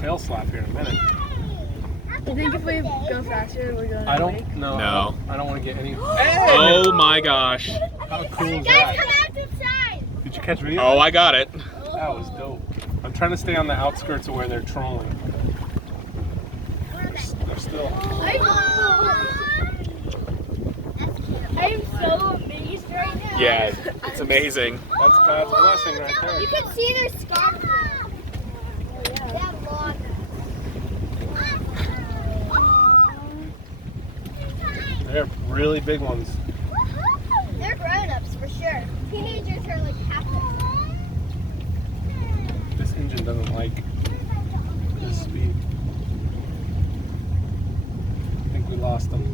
tail slap here in a minute. You think if we go faster, we're going to I don't know. No. I don't want to get any. Oh my gosh. How cool is Guys, that? come out to the side. Did you catch video? Oh, I got it. That was dope. I'm trying to stay on the outskirts of where they're trolling. They're still. I'm so amazed right now. Yeah, it's amazing. That's God's blessing right there. You can see their scarf. They have long. They're really big ones. They're grown-ups for sure. Teenagers are like half the This engine doesn't like this speed. I think we lost them.